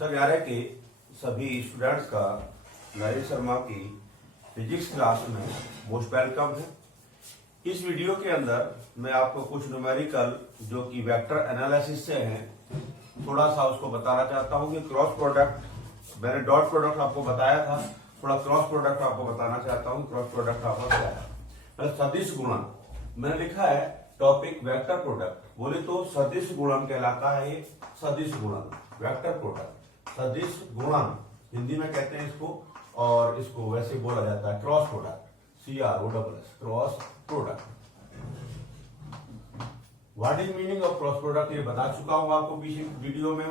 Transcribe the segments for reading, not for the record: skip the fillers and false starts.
कक्षा 11 के सभी स्टूडेंट्स का नरेश शर्मा की फिजिक्स क्लास में मोस्ट वेलकम है। इस वीडियो के अंदर मैं आपको कुछ न्यूमेरिकल जो कि वेक्टर एनालिसिस से हैं थोड़ा सा उसको बताना चाहता हूं कि क्रॉस प्रोडक्ट, मैंने डॉट प्रोडक्ट आपको बताया था, थोड़ा क्रॉस प्रोडक्ट आपको बताना चाहता हूं। क्रॉस प्रोडक्ट आपको क्या है? सदिश गुणन मैंने लिखा है टॉपिक वेक्टर प्रोडक्ट, बोले तो सदिश गुणन कहलाता है। ये सदिश गुणन वेक्टर प्रोडक्ट, सदिश गुणन हिंदी में कहते हैं इसको, और इसको वैसे बोला जाता है cross product, CROSS, cross product. What is meaning of cross product ये बता चुका हूं आपको पीछे वीडियो में।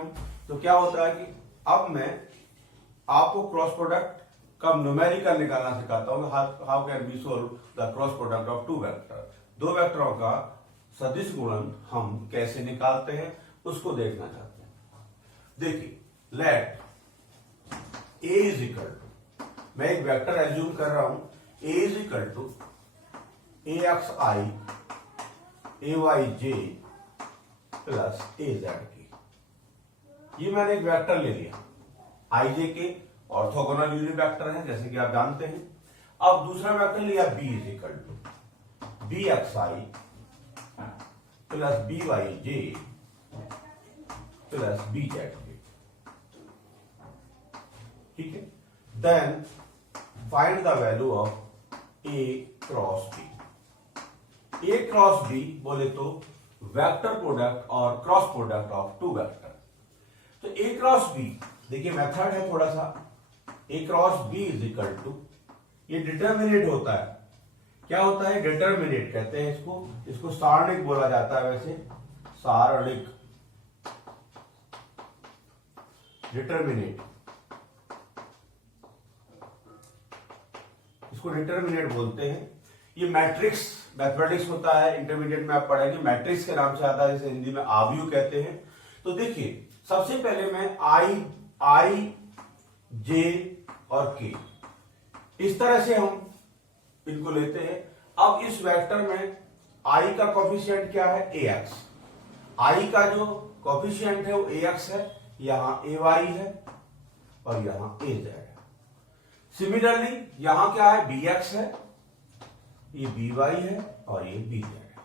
तो क्या होता है कि अब मैं आपको क्रॉस प्रोडक्ट का न्यूमेरिकल निकालना सिखाता हूं। How can be solve the cross product of two vector, दो वेक्टरों का सदिश गुणन हम कैसे निकालते हैं उसको देखना चाहते हैं। देखिए, let A is equal to, मैं एक वेक्टर एज्यूम कर रहा हूं, A is equal to AXI AYJ plus AZK। ये मैंने एक वेक्टर ले लिया, IJ के ऑर्थोगोनल यूनिट वेक्टर है जैसे कि आप जानते हैं। अब दूसरा वेक्टर लिया B is equal to BXI plus BYJ plus BZK। ठीक है, then find the value of A cross B। A cross B बोले तो वेक्टर प्रोडक्ट और cross product of two vector. तो A क्रॉस B, देखिए method है थोड़ा सा। A cross B is equal to, ये डिटर्मिनेट होता है। क्या होता है? डिटर्मिनेट कहते हैं इसको, इसको सारणिक बोला जाता है वैसे, सारणिक, डिटर्मिनेट, इसको डिटर्मिनेट बोलते हैं। ये मैट्रिक्स मैथमेटिक्स होता है, इंटरमीडिएट में आप पढ़ेंगे, मैट्रिक्स के नाम से आता है, जिसे हिंदी में आव्यूह कहते हैं। तो देखिए, सबसे पहले मैं I, J और K इस तरह से हम इनको लेते हैं। अब इस वेक्टर में I का कोफिशिएंट क्या है? AX। I का जो कोफिशिएंट है वो AX है, यहां AY है और यहां AZ है। सिमिलरली यहां क्या है? BX है, ये BY है और ये BZ है।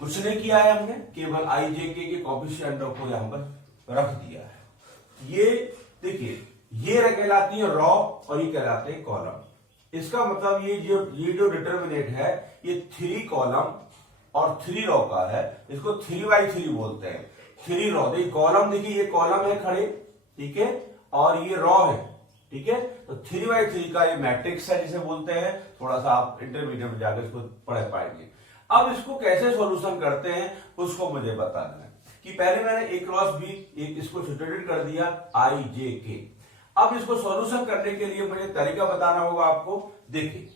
कुछ नहीं किया है हमने, केवल IJK के कोफिशिएंटों को यहां पर रख दिया है। ये देखिए, ये कहलाती है रॉ और ये कहलाते हैं कॉलम। इसका मतलब ये जो डिटर्मिनेट है ये 3 कॉलम और 3 रॉ का है, इसको 3x3 बोलते हैं। 3 रॉ, देखिए कॉलम, देखिए ये कॉलम है खड़े, ठीक है, और ये रॉ है, ठीक है। तो 3x3 का ये मैट्रिक्स है जिसे बोलते हैं। थोड़ा सा आप इंटरमीडिएट में जाकर इसको पढ़ पाएंगे। अब इसको कैसे सॉल्यूशन करते हैं उसको मुझे बताना है कि पहले मैंने A क्रॉस B, एक इसको सब्स्टिट्यूट कर दिया IJK। अब इसको सॉल्यूशन करने के लिए मुझे तरीका बताना होगा आपको। देखिए,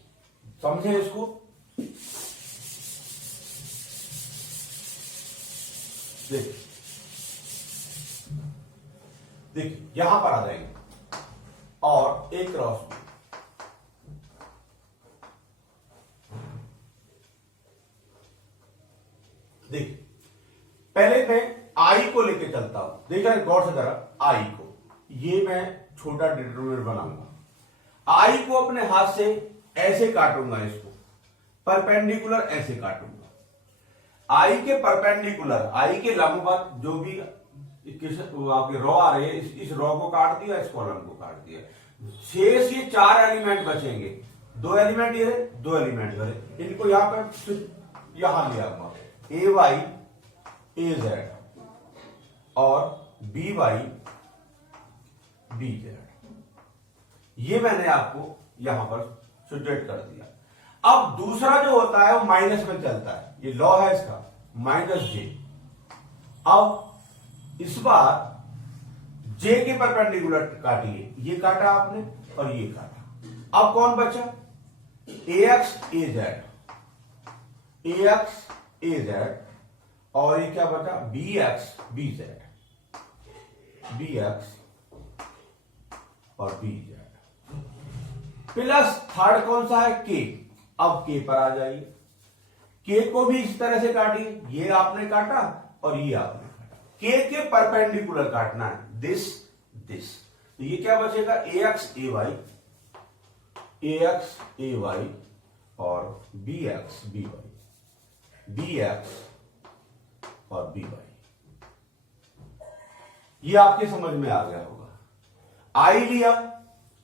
समझे इसको। देखिए यहां पर आ जाएंगे और A क्रॉस B, देखिए पहले मैं I को लेके चलता हूं। देखा गौर से जरा, I को, ये मैं छोटा डिटरमिनेंट बनाऊंगा। I को अपने हाथ से ऐसे काटूंगा, इसको परपेंडिकुलर ऐसे काटूंगा। I के परपेंडिकुलर, I के लंबवत जो भी आपके रॉ आ रही है, इस रॉ को काट दिया, इस कॉलम को काट दिया। शेष ये 4 एलिमेंट बचेंगे, 2 एलिमेंट ये रहे, 2 एलिमेंट रहे, इनको यहां पर यहां लिया हुआ AY AZ और BY BZ। ये मैंने आपको यहां पर सब्स्टिट्यूट कर दिया। अब दूसरा जो होता है वो माइनस में चलता है, ये लॉ है इसका, -J। अब इस बार J के परपेंडिकुलर काटिए, ये काटा आपने और ये काटा। अब कौन बचा? AX AZ और ये क्या बचा? BX BZ, BX और BZ प्लस थर्ड कौन सा है? K। अब K पर आ जाइए, K को भी इस तरह से काटिए, ये आपने काटा और ये आपने काटा। के परपेंडिकुलर काटना है, दिस दिस। तो ये क्या बचेगा, ए एक्स ए वाई और B X B Y, B X और बी वाई। ये आपके समझ में आ गया होगा। आई लिया,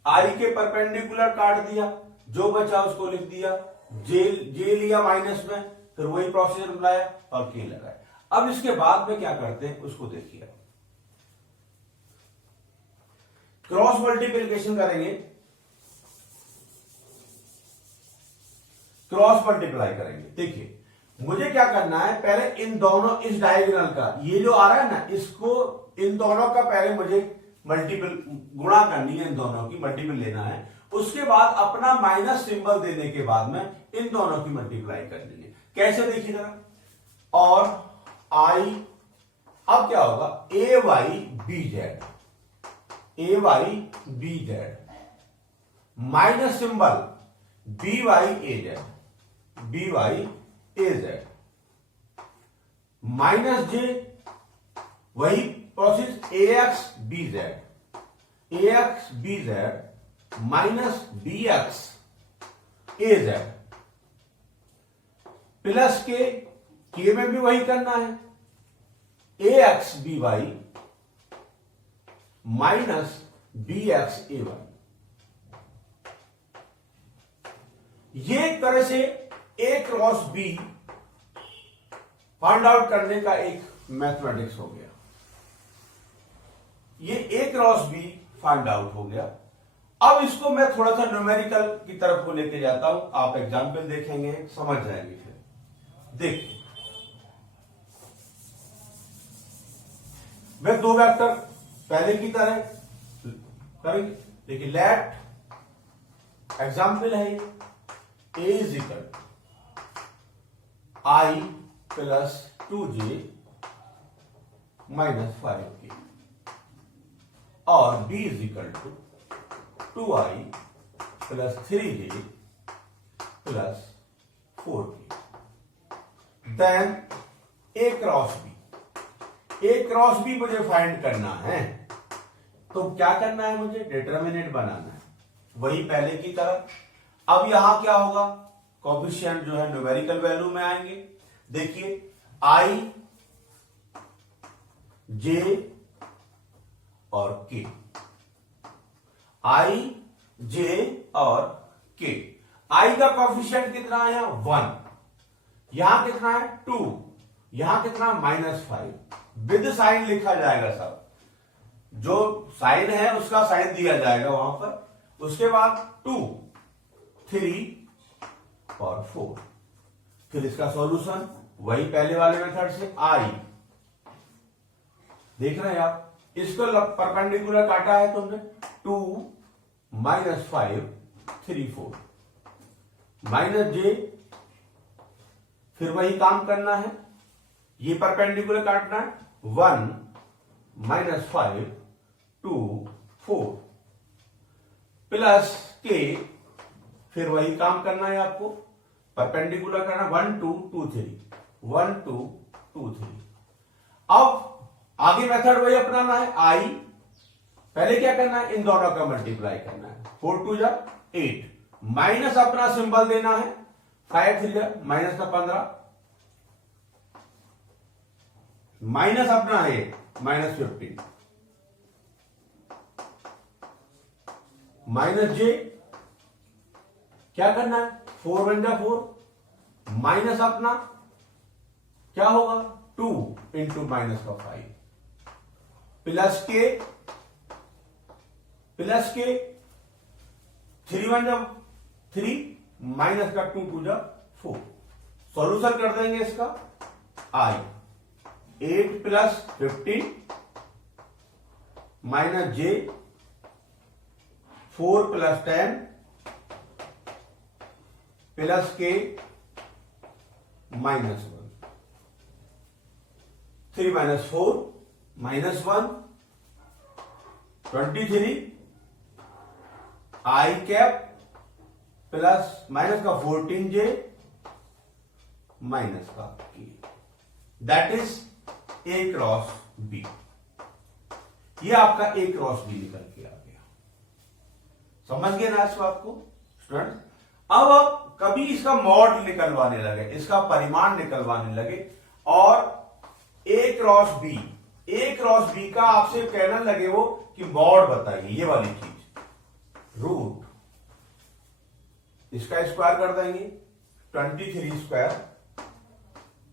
आई के परपेंडिकुलर काट दिया, जो बचा उसको लिख दिया, जे लिया माइनस में, फिर वही प्रोसीजर बनाया और के लगाया। अब इसके बाद में क्या करते हैं उसको देखिए। क्रॉस मल्टीप्लिकेशन करेंगे, क्रॉस मल्टीप्लाई करेंगे। देखिए मुझे क्या करना है, पहले इन दोनों, इस डायगोनल का ये जो आ रहा है ना, इसको इन दोनों का पहले मुझे मल्टीपल गुणा करनी है, इन दोनों की मल्टीपल लेना है। उसके बाद अपना माइनस सिंबल देने के बाद में इन दोनों की मल्टीप्लाई करनी है। कैसे देखिए जरा, और आई, अब क्या होगा, A Y B Z, A Y B Z minus symbol B Y A Z, B Y A Z minus J, वही process A X B Z, A X B Z minus B X A Z plus K में भी वही करना है, A X B Y minus B X A Y. ये एक तरह से A cross B find out करने का एक मैथमेटिक्स हो गया। ये ए क्रॉस बी फाइंड आउट हो गया। अब इसको मैं थोड़ा सा न्यूमेरिकल की तरफ को लेके जाता हूं, आप एग्जाम्पल देखेंगे समझ जाएंगे। फिर देखिए, मैं दो वेक्टर पहले की तरह करेंगे। देखिए लेट एग्जाम्पल है A is equal I plus 2j minus 5k और b is equal to 2i plus 3j plus 4k। Then A cross B, A cross B मुझे फाइंड करना है, तो क्या करना है, मुझे डिटरमिनेंट बनाना है, वही पहले की तरह। अब यहां क्या होगा, कोएफिशिएंट जो है न्यूमेरिकल वैल्यू में आएंगे। देखिए आई, जे और के, आई जे और के। आई का कोएफिशिएंट कितना है, 1, यहां कितना है 2, यहां कितना -5। विद साइन लिखा जाएगा, सब जो साइन है उसका साइन दिया जाएगा वहां पर। उसके बाद 2, 3 और 4। फिर इसका सॉल्यूशन वही पहले वाले मेथड से, आई, देख रहे हैं आप, इसको परपेंडिकुलर काटा है तुमने, 2 -5 3 4 माइनस जे, फिर वही काम करना है, ये परपेंडिकुलर काटना है, 1 -5 2 4 प्लस के, फिर वही काम करना है आपको, परपेंडिकुलर करना, 1 2 2 3 1 2 2 3। अब आगे मेथड वही अपनाना है, आई, पहले क्या करना है, इन दोनों का मल्टीप्लाई करना है, 4 2 जा 8, माइनस अपना सिंबल देना है, 5 3 जा माइनस का 15, माइनस अपना है -15, माइनस जे, क्या करना है, 4 1 जा 4, माइनस अपना क्या होगा, 2 इंटू माइनस का 5, प्लस के 3 1 जा 3, माइनस का 2 2 जा 4। सॉल्यूशन कर देंगे इसका, आई 8 प्लस 15 माइनस जे 4 प्लस 10 प्लस के -1, 3 - 4 -1 23 आई कैप प्लस माइनस का 14 जे माइनस का के, that is A cross B. ये आपका ए क्रॉस बी निकल के आ गया। समझ गए ना इस बात को स्टूडेंट? अब आप कभी इसका मॉड निकलवाने लगे, इसका परिमाण निकलवाने लगे और ए क्रॉस बी का आपसे कहने लगे वो कि मॉड बताइए, ये वाली चीज रूट इसका स्क्वायर कर देंगे 23 स्क्वायर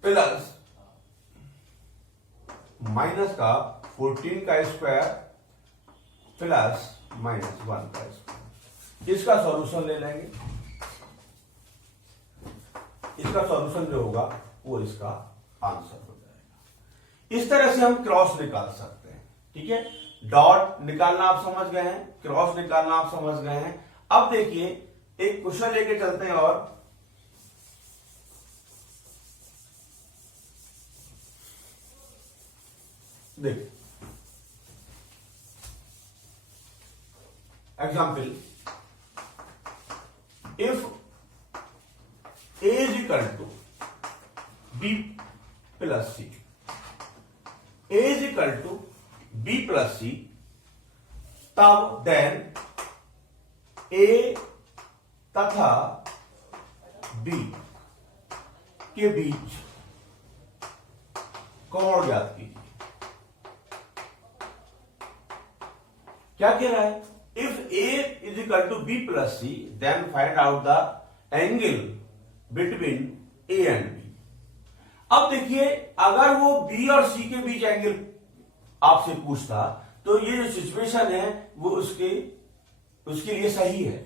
प्लस माइनस का 14 का स्क्वायर प्लस -1 का स्क्वायर। इसका सॉल्यूशन ले लेंगे। इसका सॉल्यूशन जो होगा वो इसका आंसर हो जाएगा। इस तरह से हम क्रॉस निकाल सकते हैं। ठीक है, डॉट निकालना आप समझ गए हैं, क्रॉस निकालना आप समझ गए हैं। अब देखिए एक क्वेश्चन लेके चलते हैं और देखिए example, if A is equal to B plus C, A is equal to B plus C, तब देन A तथा B के बीच कोण ज्ञात कीजिए। क्या कह रहा है? If A is equal to B plus C, then find out the angle between A and B. अब देखिए अगर वो बी और सी के बीच एंगल आपसे पूछता तो ये जो सिचुएशन है वो उसके लिए सही है।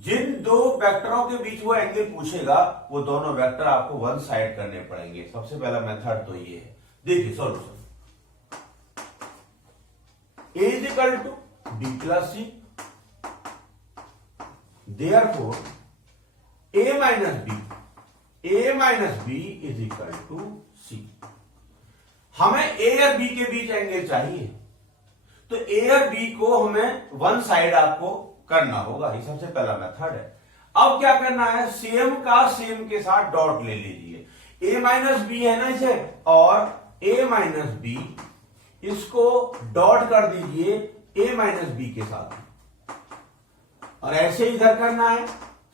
जिन दो वेक्टरों के बीच वो एंगल पूछेगा वो दोनों वेक्टर आपको वन साइड करने पड़ेंगे। सबसे पहला मेथड तो ये है। देखिए solution, A is equal to B plus C, therefore A minus B is equal to C. हमें ए और बी के बीच एंगल चाहिए तो ए और बी को हमें वन साइड आपको करना होगा। ये सबसे पहला मेथड है। अब क्या करना है? सेम का सेम के साथ डॉट ले लीजिए। ए माइनस बी है ना इसे, और ए माइनस बी इसको डॉट कर दीजिए ए माइनस बी के साथ, और ऐसे इधर करना है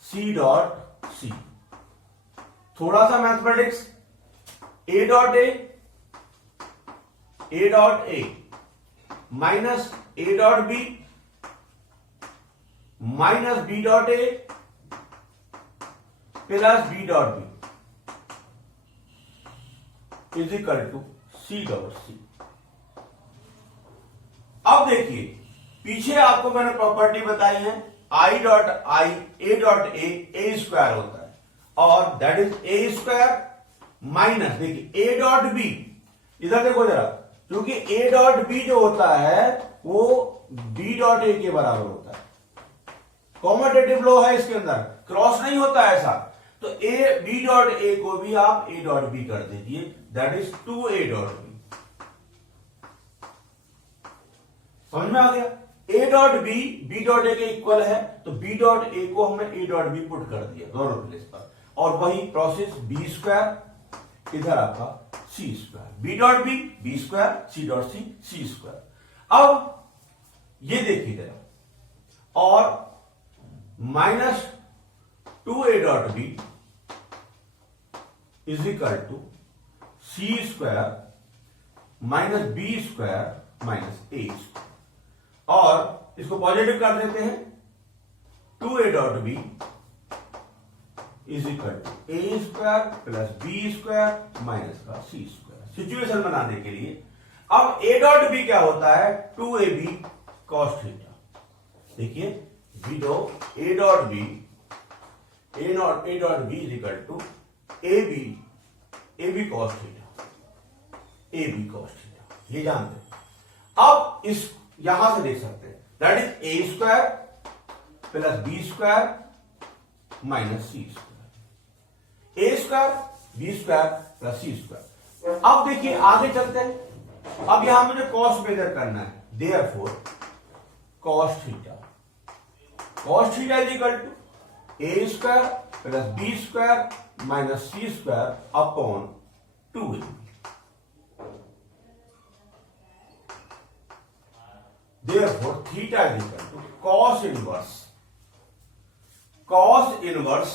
सी डॉट सी। थोड़ा सा mathematics, A dot A minus A dot B minus B dot A plus B dot B is equal to C dot C. अब देखिए पीछे आपको मैंने प्रॉपर्टी बताई है I dot I A dot A square होता है, और that is A square minus, देखिए ए डॉट बी, इधर देखो जरा, क्योंकि ए डॉट बी जो होता है वो बी डॉट ए के बराबर होता है। कॉमटेटिव लॉ है इसके अंदर, क्रॉस नहीं होता ऐसा। तो ए बी डॉट ए को भी आप ए डॉट बी कर दीजिए, that is 2a dot B. समझ में आ गया? A dot B dot A के इक्वल है, तो बी डॉट ए को हमने ए डॉट बी पुट कर दिया दोनों प्लेस पर, और वही प्रोसेस बी स्क्वायर इधर आपका C square, B dot B square, C dot C square. अब ये देखिए जरा, और minus 2a dot B is equal to C square minus B square minus A square, और इसको पॉजिटिव कर देते हैं 2a dot B is equal to A square plus B square minus का सी स्क्वायर, सिचुएशन बनाने के लिए। अब a डॉट बी क्या होता है? 2ab cos theta. देखिए A dot B is equal to A B cos theta, ये जानते हैं। अब इस यहां से देख सकते हैं, that is A square plus B square minus C square, A square B square plus C square. अब देखिए आगे चलते हैं। अब यहां मुझे कॉस मेजर करना है, therefore cos theta is equal to A square plus B square minus C square upon 2a। Therefore theta is equal to cos inverse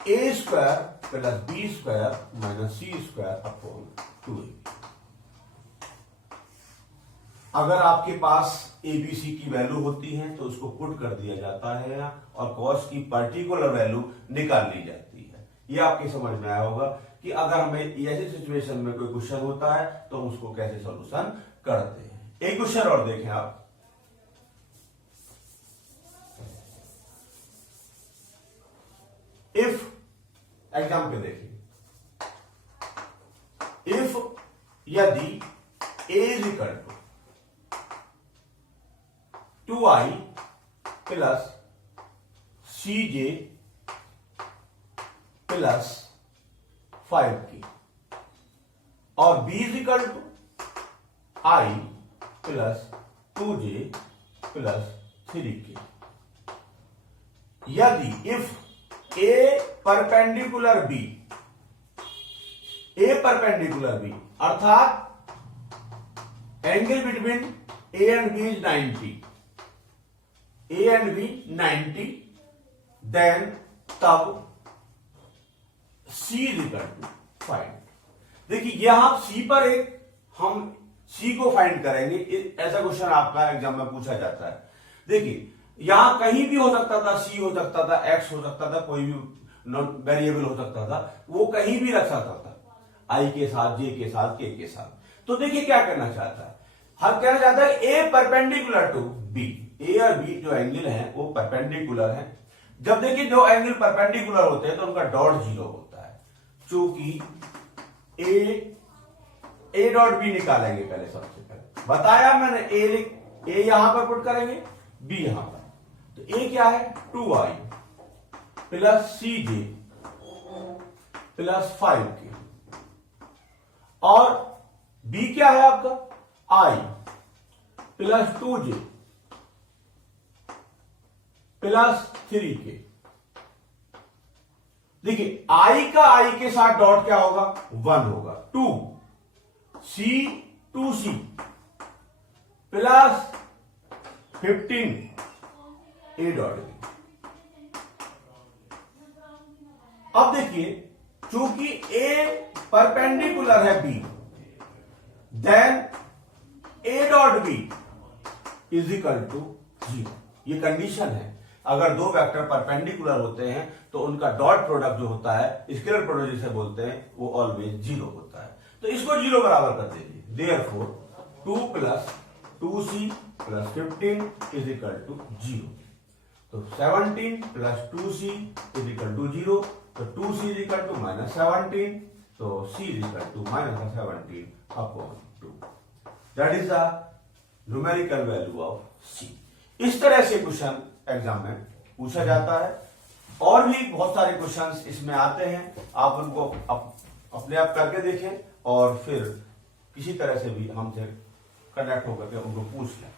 A square plus B square minus C square upon 2ab। अगर आपके पास ABC की value होती है तो उसको put कर दिया जाता है और कॉस की पर्टिकुलर वैल्यू निकाल ली जाती है। ये आपके समझ में आया होगा कि अगर हमें ऐसी सिचुएशन में कोई क्वेश्चन होता है तो हम उसको कैसे सॉल्यूशन करते हैं। एक क्वेश्चन और देखें आप, इफ एग्जाम्पल देखें, इफ यदि a is equal to 2i plus cj plus 5k और b is equal to i plus 2j plus 3k, यदि इफ a परपेंडिकुलर b, अर्थात angle between a and b is 90, then तब c is equal to find. देखिए यहां c पर हम c को find करेंगे। ऐसा क्वेश्चन आपका एग्जाम में पूछा जाता है। देखिए यहां कहीं भी हो सकता था, c हो सकता था, x हो सकता था, कोई भी वेरिएबल हो सकता था, वो कहीं भी रख सकता था, i के साथ, j के साथ, k के साथ। तो देखिए क्या करना चाहता है, हम कहना चाहता है a perpendicular to b, a और b जो एंगल है वो परपेंडिकुलर है। जब देखिए जो एंगल परपेंडिकुलर होते हैं तो उनका डॉट 0 होता है। चूंकि a डॉट b निकालेंगे पहले, सबसे पहले बताया मैंने, a यहां पर पुट करेंगे, b यहां पर, तो a क्या है 2i plus cj plus 5k और b क्या है आपका i plus 2j plus 3k। देखिए i का i के साथ डॉट क्या होगा 1 होगा, 2c plus 15 a dot b। अब देखिए चूंकि a परपेंडिकुलर है b, then a dot b is equal to 0। ये कंडीशन है, अगर दो वेक्टर परपेंडिकुलर होते हैं तो उनका डॉट प्रोडक्ट जो होता है, स्केलर प्रोडक्ट जिसे बोलते हैं, वो ऑलवेज 0 होता है। तो इसको 0 बराबर कर दीजिए, therefore 2 plus 2c plus 15 is equal to 0। तो 17 plus 2c is equal to 0, तो 2c is equal to minus 17, तो c is equal to minus 17 upon 2। That is the numerical value of c। इस तरह से क्वेश्चन एग्जाम में पूछा जाता है। और भी बहुत सारे क्वेश्चंस इसमें आते हैं, आप उनको अपने आप करके देखें और फिर किसी तरह से भी हमसे कनेक्ट होकर के उनको पूछ लें।